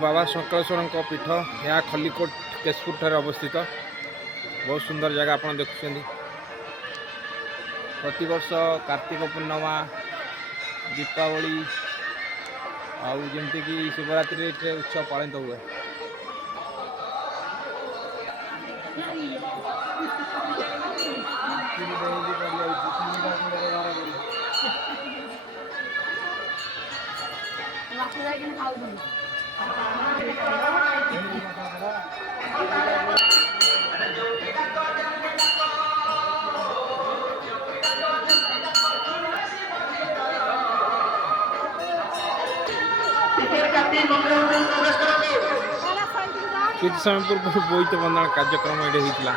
बाबा शंकरेश्वर पीठ यह खलिकोट केशपुर ठारे अवस्थित बहुत सुंदर जगह आप देखुं। प्रति वर्ष कार्तिक पूर्णिमा दीपावली आमती कि शिवरात्रि उत्सव पालित हुए। कुछ समय पूर्व बोईत बंधन कार्यक्रम ये होता।